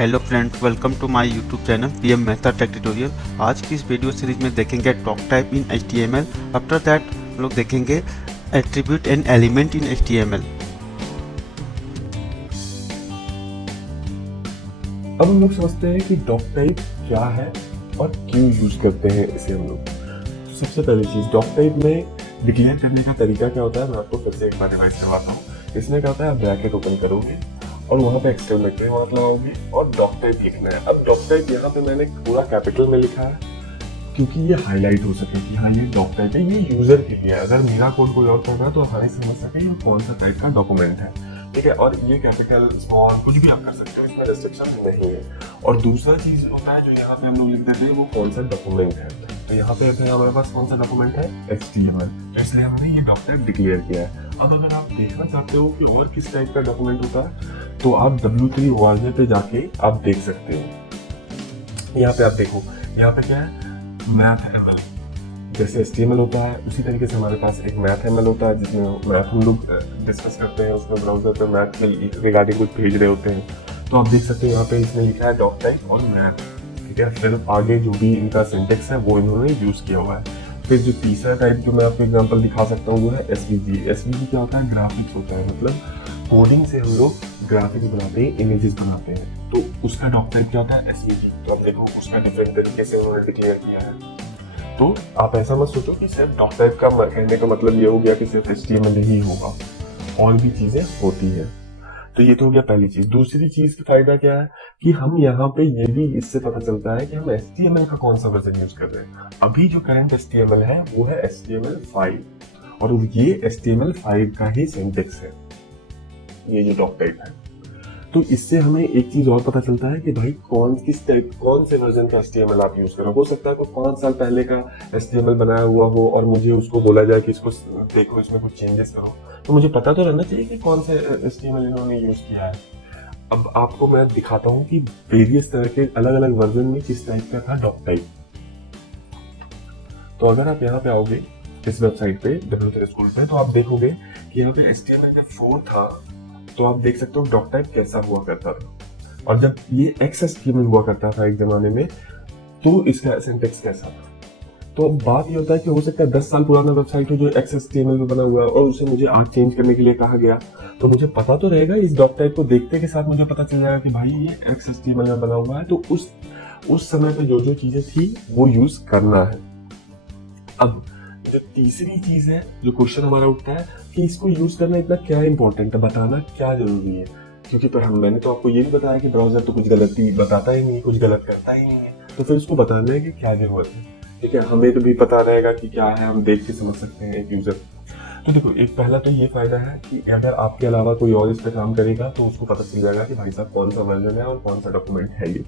Hello friends, welcome to my YouTube channel PM Mehta tech tutorial. आज की इस video series में देखेंगे doc type in HTML. After that लोग देखेंगे attribute and element in HTML. अब हम लोग समझते हैं कि डॉक टाइप क्या है और क्यों यूज करते हैं इसे हम लोग। तो सबसे पहली चीज, डॉक टाइप में डिक्लेयर करने का तरीका क्या होता है, मैं आपको फिर से एक बार रिवाइज करवाता हूँ। इसमें क्या होता है, आप ब्रैकेट ओपन करोगे और वहाँ पे एक्सक्लेमेटरी मार्क लगाओगे और डॉक टाइप लिखना है। अब डॉक टाइप यहाँ पे मैंने पूरा कैपिटल में लिखा है क्योंकि ये हाईलाइट हो सके कि हाँ ये डॉक टाइप है, ये यूजर के लिए है। अगर मेरा कोड कोई और कर रहा है तो आसानी से समझ सके ये कौन सा टाइप का डॉक्यूमेंट है, ठीक है। और ये कैपिटल स्मॉल कुछ भी आप कर सकते हो, इसमें रेस्ट्रिक्शन नहीं है। और दूसरा चीज होता है जो यहाँ पे हम लोग लिख देते हैं वो कौन सा डॉक्यूमेंट है। तो यहाँ पे हमारे पास कौन सा डॉक्यूमेंट है, HTML, तो इसलिए हमने ये डॉक टाइप डिक्लेयर किया है। अब अगर आप देखना चाहते हो कि और किस टाइप का डॉक्यूमेंट होता है तो आप W3 वार्जर पे जाके आप देख सकते हो। यहाँ पे आप देखो, यहाँ पे क्या है, मैथ ML। जैसे HTML होता है उसी तरीके से हमारे पास एक मैथ ML होता है जिसमें मैथ हम लोग डिस्कस करते हैं। उसमें ब्राउजर पे मैथ के रिगार्डिंग कुछ भेज रहे होते हैं, तो आप देख सकते हो यहाँ पे इसमें लिखा है डॉक टाइप और मैथ, ठीक है। फिर आगे जो भी इनका सिंटेक्स है वो इन्होंने यूज किया हुआ है। फिर जो तीसरा टाइप जो मैं आपको एग्जांपल दिखा सकता हूँ वो है SVG। SVG क्या होता है, ग्राफिक्स होता है, मतलब कोडिंग से हम लोग ग्राफिक्स बनाते हैं, इमेजेस बनाते हैं, तो उसका डॉक टाइप क्या होता है, SVG। तो आप देखो उसका डिफरेंट तरीके से उन्होंने डिक्लेयर किया है। तो आप ऐसा मत सोचो कि सिर्फ डॉक टाइप का कहने का मतलब ये हो गया कि सिर्फ HTML ही होगा, और भी चीजें होती है। तो ये तो हो गया पहली चीज। दूसरी चीज का फायदा क्या है कि हम यहाँ पे ये भी इससे पता चलता है कि हम HTML का कौन सा वर्जन यूज कर रहे हैं। अभी जो करंट HTML है वो है HTML5 और ये HTML5 का ही सिंटेक्स है, ये जो डॉक टाइप है। तो इससे हमें एक चीज और पता चलता है कि भाई कौन से वर्जन का HTML आप यूज कर रहे हो। सकता है कोई 5 साल पहले का HTML बनाया हुआ हो और मुझे उसको बोला जाए कि इसको देखो इसमें कुछ चेंजेस करो, तो मुझे पता तो रहना चाहिए कि कौन से HTML इन्होंने यूज किया है। अब आपको मैं दिखाता हूँ कि वेरियस तरह के अलग अलग वर्जन में किस टाइप का था डॉक टाइप। तो अगर आप यहाँ पे आओगे इस वेबसाइट पे W3 स्कूल पे, तो आप देखोगे कि यहाँ पे HTML जब 4 था तो आप देख सकते हो डॉक टाइप कैसा हुआ करता था, और जब ये XHTML हुआ करता था एक जमाने में तो इसका सिंटेक्स कैसा था। तो अब बात ये होता है कि हो सकता है 10 साल पुराना वेबसाइट हो जो XHTML में बना हुआ है और उसे मुझे आज चेंज करने के लिए कहा गया, तो मुझे पता तो रहेगा, इस डॉक टाइप को देखते के साथ मुझे पता चल जाएगा कि भाई ये XHTML में बना हुआ है, तो उस समय पे जो चीजें थी वो यूज करना है। अब जो तीसरी चीज है, जो क्वेश्चन हमारा उठता है कि इसको यूज करना इतना क्या इंपॉर्टेंट है, बताना क्या जरूरी है। क्योंकि पर मैंने तो आपको ये भी बताया कि ब्राउजर तो कुछ गलती बताता ही नहीं, कुछ गलत करता ही नहीं है, तो फिर उसको बताना है कि क्या जरूरत है, ठीक है। हमें तो भी पता रहेगा कि क्या है, हम देख के समझ सकते हैं एक यूजर। तो देखो, एक पहला तो ये फायदा है कि अगर आपके अलावा कोई और इस पे काम करेगा तो उसको पता चल जाएगा कि भाई साहब कौन सा वर्जन है और कौन सा डॉक्यूमेंट है ये,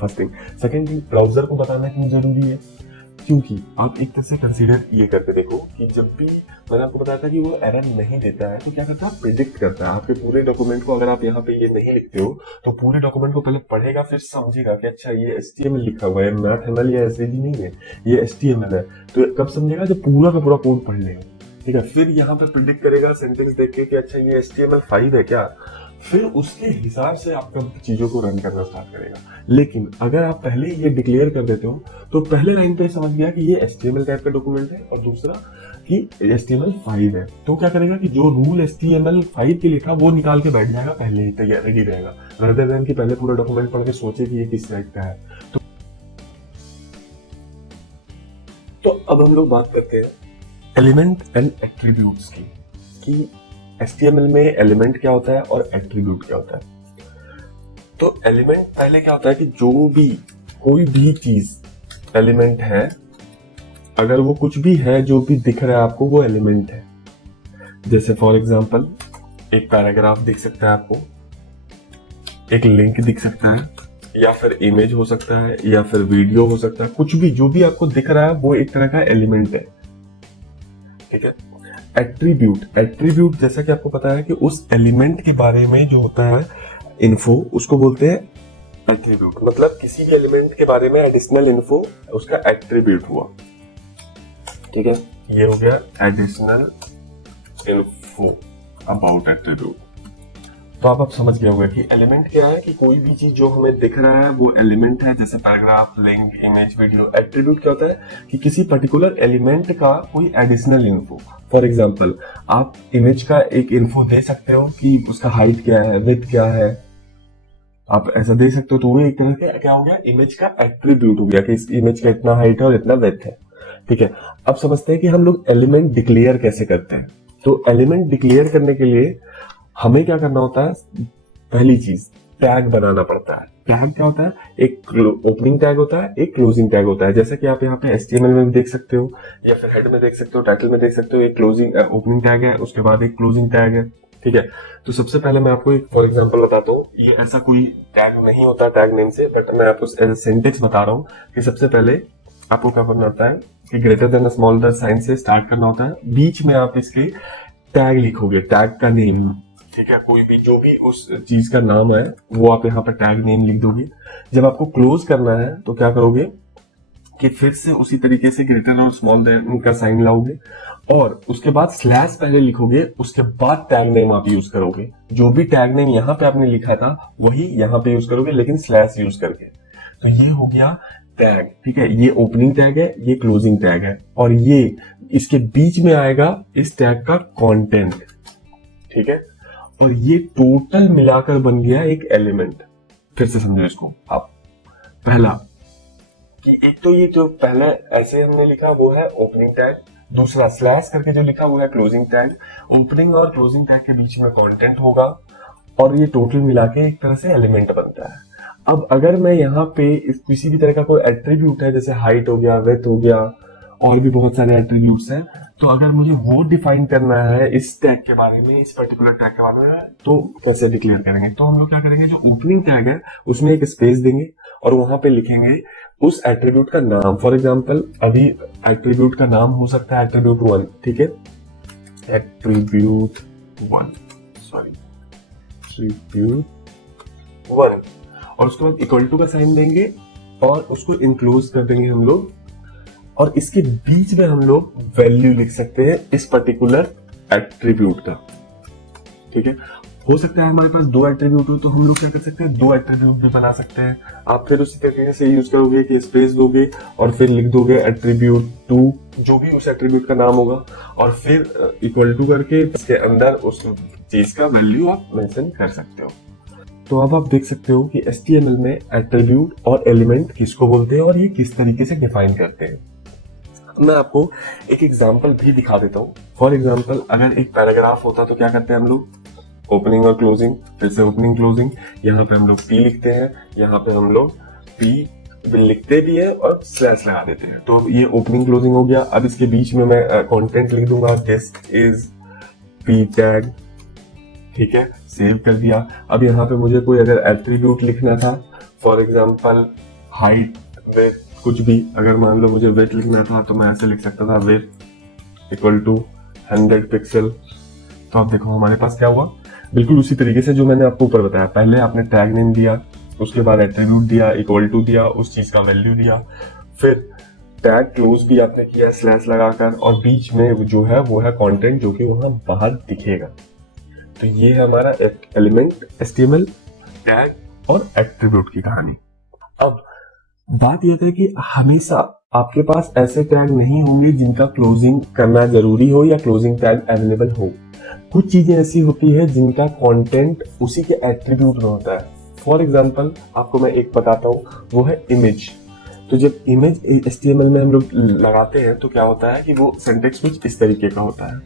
first thing. Second thing, browser को बताना क्यों जरूरी है, क्योंकि आप एक तरह से कंसीडर ये करके देखो कि जब भी मैंने आपको बताया था कि वो एरर नहीं देता है तो क्या करता है, प्रिडिक्ट करता है आपके पूरे डॉक्यूमेंट को। अगर आप यहाँ पे ये नहीं लिखते हो तो पूरे डॉक्यूमेंट को पहले पढ़ेगा, फिर समझेगा कि अच्छा ये HTML लिखा हुआ है, मैथ ML या SVG नहीं है, ये HTML है। तो कब समझेगा, जब पूरा का पूरा कोड पढ़ लेगा, ठीक है। फिर यहाँ पे प्रिडिक्ट करेगा सेंटेंस देख के कि अच्छा ये HTML5 है क्या, फिर उसके हिसाब से आपका चीजों को रन करना स्टार्ट करेगा। लेकिन अगर आप पहले ये डिक्लेयर कर देते हो तो पहले लाइन पे समझ गया कि ये HTML टाइप का डॉक्यूमेंट है और दूसरा कि HTML5 है, तो क्या करेगा कि जो रूल HTML5 के लिए था वो निकाल के बैठ जाएगा, पहले ही तैयार रेडी रहेगा, rather than कि पहले पूरा डॉक्यूमेंट पढ़ के सोचे कि ये किस टाइप का है। तो अब हम लोग बात करते हैं एलिमेंट एंड एट्रीब्यूट्स की, कि HTML में एलिमेंट क्या होता है और एट्रीब्यूट क्या होता है। तो एलिमेंट पहले क्या होता है कि जो भी कोई भी चीज एलिमेंट है, अगर वो कुछ भी है जो भी दिख रहा है आपको वो एलिमेंट है। जैसे फॉर एग्जांपल एक पैराग्राफ दिख सकता है आपको, एक लिंक दिख सकता है, या फिर इमेज हो सकता है, या फिर वीडियो हो सकता है, कुछ भी जो भी आपको दिख रहा है वो एक तरह का एलिमेंट है, ठीक है। एट्रीब्यूट जैसा कि आपको पता है कि उस एलिमेंट के बारे में जो होता है इन्फो, उसको बोलते हैं एट्रीब्यूट। मतलब किसी भी एलिमेंट के बारे में एडिशनल इन्फो उसका एट्रीब्यूट हुआ, ठीक है। ये हो गया एडिशनल इन्फो अबाउट एट्रीब्यूट। तो आप समझ गए होंगे कि एलिमेंट क्या है, कि कोई भी चीज जो हमें दिख रहा है वो एलिमेंट है, जैसे paragraph, link, image, video. Attribute क्या होता है कि किसी पर्टिकुलर एलिमेंट का कोई एडिशनल इन्फो। फॉर एग्जांपल, आप इमेज का एक इन्फो दे सकते हो कि उसका हाइट क्या है, विड्थ क्या है, आप ऐसा दे सकते हो। तो वो एक तरह का क्या हो गया, इमेज का एट्रीब्यूट हो गया कि इस इमेज का इतना हाइट है और इतना विड्थ है। ठीक है, अब समझते हैं कि हम लोग एलिमेंट डिक्लेयर कैसे करते हैं। तो एलिमेंट डिक्लेयर करने के लिए हमें क्या करना होता है, पहली चीज टैग बनाना पड़ता है। टैग क्या होता है, एक ओपनिंग टैग होता है, एक क्लोजिंग टैग होता है। जैसे कि आप यहाँ पे HTML में भी देख सकते हो, या फिर हेड में देख सकते हो, टाइटल में देख सकते हो। एक क्लोजिंग ओपनिंग टैग है, उसके बाद एक क्लोजिंग टैग है। ठीक है, तो सबसे पहले मैं आपको एक फॉर एग्जांपल बताता हूँ। ये ऐसा कोई टैग नहीं होता टैग नेम से, बट मैं आपको एज ए सेंटेंस बता रहा हूँ कि सबसे पहले आपको क्या करना होता है कि ग्रेटर देन स्मॉलर साइन से स्टार्ट करना होता है। बीच में आप इसके टैग लिखोगे, टैग का नेम। ठीक है, कोई भी जो भी उस चीज का नाम है वो आप यहाँ पर टैग नेम लिख दोगे। जब आपको क्लोज करना है तो क्या करोगे कि फिर से उसी तरीके से ग्रेटर और स्मॉल देन का साइन लाओगे, और उसके बाद स्लैश पहले लिखोगे, उसके बाद टैग नेम आप यूज करोगे। जो भी टैग नेम यहाँ पे आपने लिखा था वही यहाँ पे यूज करोगे, लेकिन स्लैश यूज करके। तो ये हो गया टैग। ठीक है, ये ओपनिंग टैग है, ये क्लोजिंग टैग है, और ये इसके बीच में आएगा इस टैग का कंटेंट। ठीक है, और ये टोटल मिलाकर बन गया एक एलिमेंट। फिर से समझो इसको आप। पहला कि एक तो ये जो पहले ऐसे हमने लिखा वो है ओपनिंग टैग, दूसरा स्लैश करके जो लिखा वो है क्लोजिंग टैग। ओपनिंग और क्लोजिंग टैग के बीच में कंटेंट होगा, और ये टोटल मिला के एक तरह से एलिमेंट बनता है। अब अगर मैं यहाँ पे किसी भी तरह का कोई एट्रीब्यूट है, जैसे हाइट हो गया, विड्थ हो गया, और भी बहुत सारे एट्रीब्यूट्स हैं, तो अगर मुझे वो डिफाइन करना है इस टैग के बारे में, इस पर्टिकुलर टैग के बारे में, तो कैसे डिक्लेयर करेंगे? तो हम लोग क्या करेंगे, जो ओपनिंग टैग है उसमें एक स्पेस देंगे और वहां पे लिखेंगे उस एट्रीब्यूट का नाम। फॉर एग्जांपल, अभी एट्रीब्यूट का नाम हो सकता है एट्रीब्यूट 1। ठीक है, एट्रीब्यूट 1, और उसके बाद इक्वल टू का साइन देंगे और उसको इनक्लोज कर देंगे हम लोग, और इसके बीच में हम लोग वैल्यू लिख सकते हैं इस पर्टिकुलर एट्रीब्यूट का। ठीक है, हो सकता है हमारे पास 2 एट्रीब्यूट हो, तो हम लोग क्या कर सकते हैं, 2 एट्रीब्यूट भी बना सकते हैं। आप फिर उसी तरीके से यूज करोगे कि स्पेस दोगे और फिर लिख दोगे एट्रीब्यूट 2, जो भी उस एट्रीब्यूट का नाम होगा, और फिर इक्वल टू करके इसके अंदर उस चीज का वैल्यू आप मेंशन कर सकते हो। तो अब आप देख सकते हो कि HTML में एट्रीब्यूट और एलिमेंट किसको बोलते हैं और ये किस तरीके से डिफाइन करते हैं। मैं आपको एक एग्जांपल भी दिखा देता हूँ। फॉर एग्जांपल, अगर एक पैराग्राफ होता तो क्या करते हैं हम लोग, ओपनिंग और क्लोजिंग, फिर से ओपनिंग क्लोजिंग, यहाँ पे हम लोग P लिखते हैं, यहाँ पे हम लोग P लिखते भी है और स्लैश लगा देते हैं। तो ये ओपनिंग क्लोजिंग हो गया। अब इसके बीच में मैं कंटेंट लिख दूंगा, दिस इज P टैग। ठीक है, सेव कर दिया। अब यहाँ पे मुझे कोई अगर एट्रीब्यूट लिखना था, फॉर एग्जांपल हाइट, विड्थ, कुछ भी, अगर मान लो मुझे विड्थ लिखना था तो मैं ऐसे लिख सकता था, विड्थ इक्वल टू 100 पिक्सल। तो आप देखो हमारे पास क्या हुआ, बिल्कुल उसी तरीके से जो मैंने आपको ऊपर बताया। पहले आपने टैग नेम दिया, उसके बाद एट्रीब्यूट दिया, इक्वल टू दिया, उस चीज का वैल्यू दिया, फिर टैग क्लोज भी आपने किया स्लैश लगाकर, और बीच में जो है वो है कंटेंट, जो कि वहां बाहर दिखेगा। तो ये है हमारा एलिमेंट, HTML, टैग और एट्रीब्यूट की कहानी। अब बात यह है कि हमेशा आपके पास ऐसे टैग नहीं होंगे जिनका क्लोजिंग करना जरूरी हो या क्लोजिंग टैग अवेलेबल हो। कुछ चीजें ऐसी होती है जिनका कंटेंट उसी के एट्रीब्यूट में होता है। फॉर एग्जांपल, आपको मैं एक बताता हूँ, वो है इमेज। तो जब इमेज HTML में हम लोग लगाते हैं तो क्या होता है कि वो सिंटैक्स कुछ इस तरीके का होता है।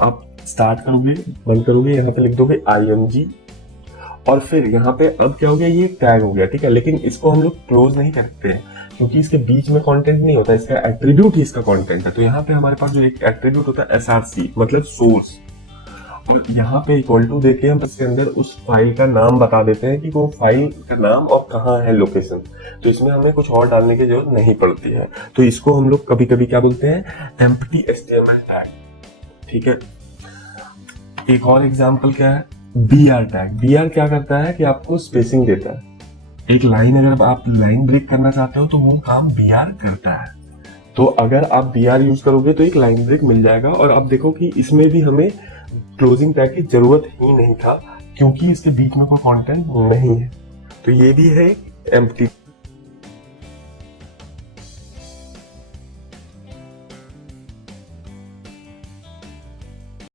आप स्टार्ट करोगे, बंद करोगे, यहाँ पे लिख दोगे IMG, और फिर यहाँ पे अब क्या हो गया, ये टैग हो गया। ठीक है, लेकिन इसको हम लोग क्लोज नहीं करते हैं क्योंकि इसके बीच में कंटेंट नहीं होता, इसका एट्रीब्यूट ही इसका कंटेंट है। तो यहाँ पे हमारे पास जो एक एट्रीब्यूट होता है SRC, मतलब सोर्स, और यहाँ पे इक्वल टू देके हम इसके अंदर उस फाइल का नाम बता देते हैं कि वो फाइल का नाम और कहाँ है लोकेशन। तो इसमें हमें कुछ और डालने की जरूरत नहीं पड़ती है। तो इसको हम लोग कभी कभी क्या बोलते हैं, एम्प्टी HTML टैग। ठीक है, एक और एग्जांपल क्या है, BR टैग। BR क्या करता है कि आपको स्पेसिंग देता है। एक लाइन अगर आप लाइन ब्रेक करना चाहते हो तो वो काम BR करता है। तो अगर आप BR यूज करोगे तो एक लाइन ब्रेक मिल जाएगा। और आप देखो कि इसमें भी हमें क्लोजिंग टैग की जरूरत ही नहीं था, क्योंकि इसके बीच में कोई कंटेंट नहीं है। तो ये भी है एम्प्टी